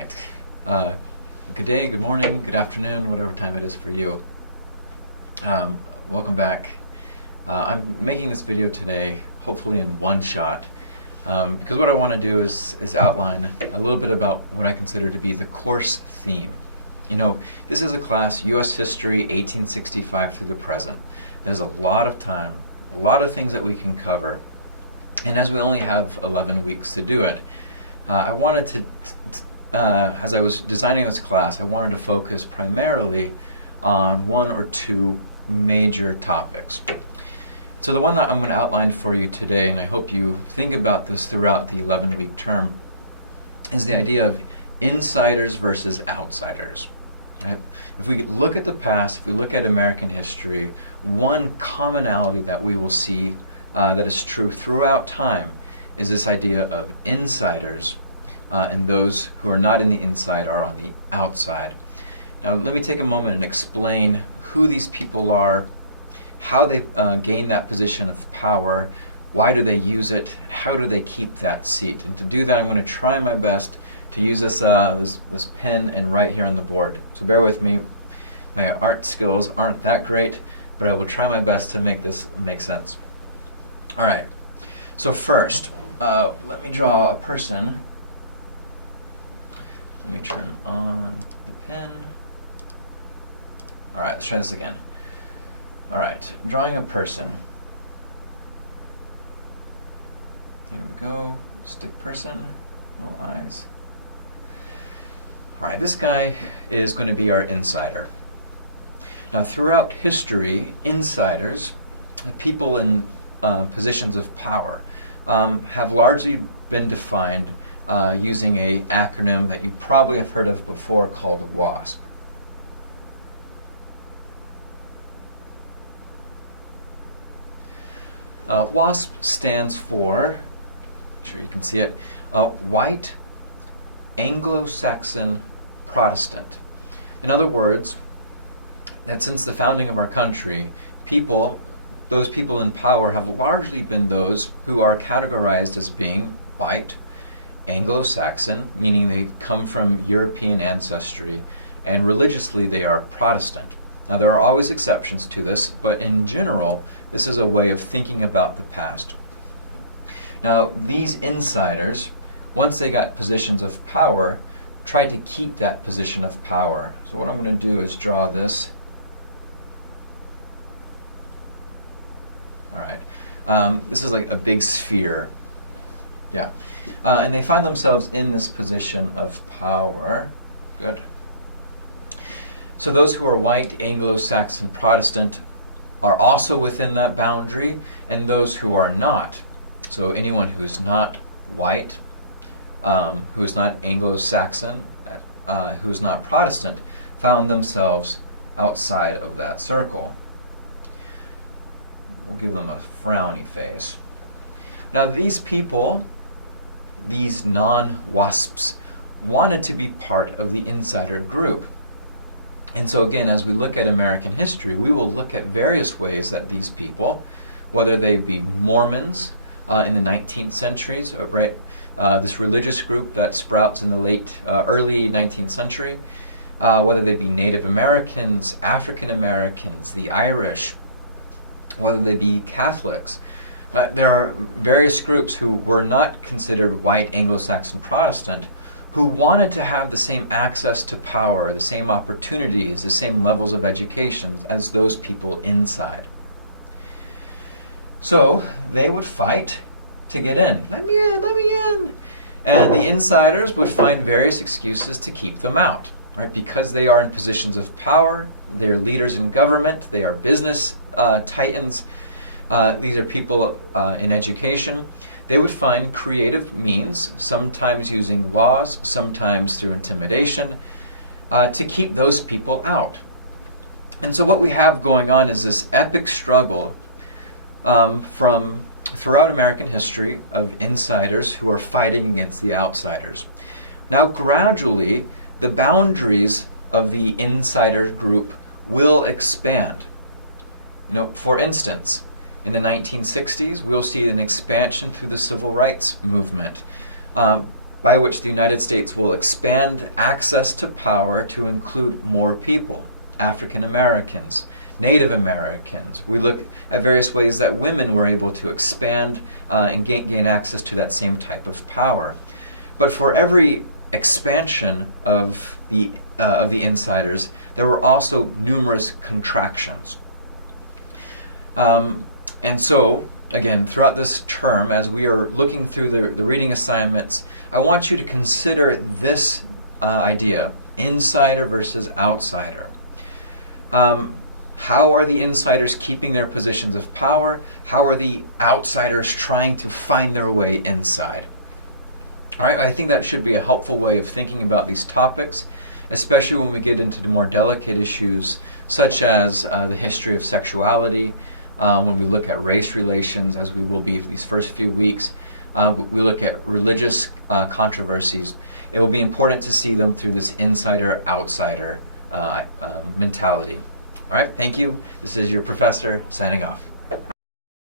right. Good day, good morning, good afternoon, whatever time it is for you. Welcome back. I'm making this video today, hopefully in one shot, because what I want to do is outline a little bit about what I consider to be the course theme. You know, this is a class, U.S. History, 1865 through the present. There's a lot of time, a lot of things that we can cover, and as we only have 11 weeks to do it, I wanted to, as I was designing this class, I wanted to focus primarily on one or two major topics. So the one that I'm going to outline for you today, and I hope you think about this throughout the 11-week term, is the idea of insiders versus outsiders. If we look at the past, if we look at American history, one commonality that we will see that is true throughout time is this idea of insiders and those who are not in the inside are on the outside. Now let me take a moment and explain who these people are, how they gain that position of power, why do they use it, how do they keep that seat. And to do that, I'm going to try my best to use this pen and write here on the board. So bear with me. My art skills aren't that great, but I will try my best to make this make sense. All right. So first, let me draw a person. Let me turn on the pen. All right, let's try this again. All right, drawing a person. Here we go. Stick person. No eyes. All right, this guy is going to be our insider. Now, throughout history, insiders, people in positions of power, have largely been defined using an acronym that you probably have heard of before called WASP. WASP stands for, I'm sure you can see it, White Anglo-Saxon Protestant. In other words, and since the founding of our country, those people in power have largely been those who are categorized as being white, Anglo-Saxon, meaning they come from European ancestry, and religiously they are Protestant. Now there are always exceptions to this, but in general, this is a way of thinking about the past. Now these insiders, once they got positions of power, tried to keep that position of power. So what I'm going to do is draw this. All right. This is like a big sphere. Yeah. And they find themselves in this position of power. Good. So those who are white, Anglo-Saxon, Protestant are also within that boundary, and those who are not. So anyone who is not white, who is not Anglo-Saxon, who is not Protestant, found themselves outside of that circle. We'll give them a frowny face. Now these people, these non-WASPs, wanted to be part of the insider group. And so again, as we look at American history, we will look at various ways that these people, whether they be Mormons in the 19th centuries, right, this religious group that sprouts in the early 19th century, whether they be Native Americans, African Americans, the Irish, whether they be Catholics. There are various groups who were not considered white Anglo-Saxon Protestant who wanted to have the same access to power, the same opportunities, the same levels of education as those people inside. So they would fight to get in. Let me in, let me in. And the insiders would find various excuses to keep them out, right? Because they are in positions of power, they are leaders in government, they are business titans, these are people in education. They would find creative means, sometimes using laws, sometimes through intimidation, to keep those people out. And so what we have going on is this epic struggle from throughout American history of insiders who are fighting against the outsiders. Now gradually, the boundaries of the insider group will expand. You know, for instance, in the 1960s, we'll see an expansion through the civil rights movement. by which the United States will expand access to power to include more people, African Americans, Native Americans. We look at various ways that women were able to expand and gain access to that same type of power. But for every expansion of the insiders, there were also numerous contractions. And so, again, throughout this term, as we are looking through the reading assignments, I want you to consider this idea, insider versus outsider. How are the insiders keeping their positions of power? How are the outsiders trying to find their way inside? All right, I think that should be a helpful way of thinking about these topics, especially when we get into the more delicate issues, such as the history of sexuality, when we look at race relations, as we will be these first few weeks. We look at religious controversies. It will be important to see them through this insider-outsider mentality. All right, thank you. This is your professor signing off.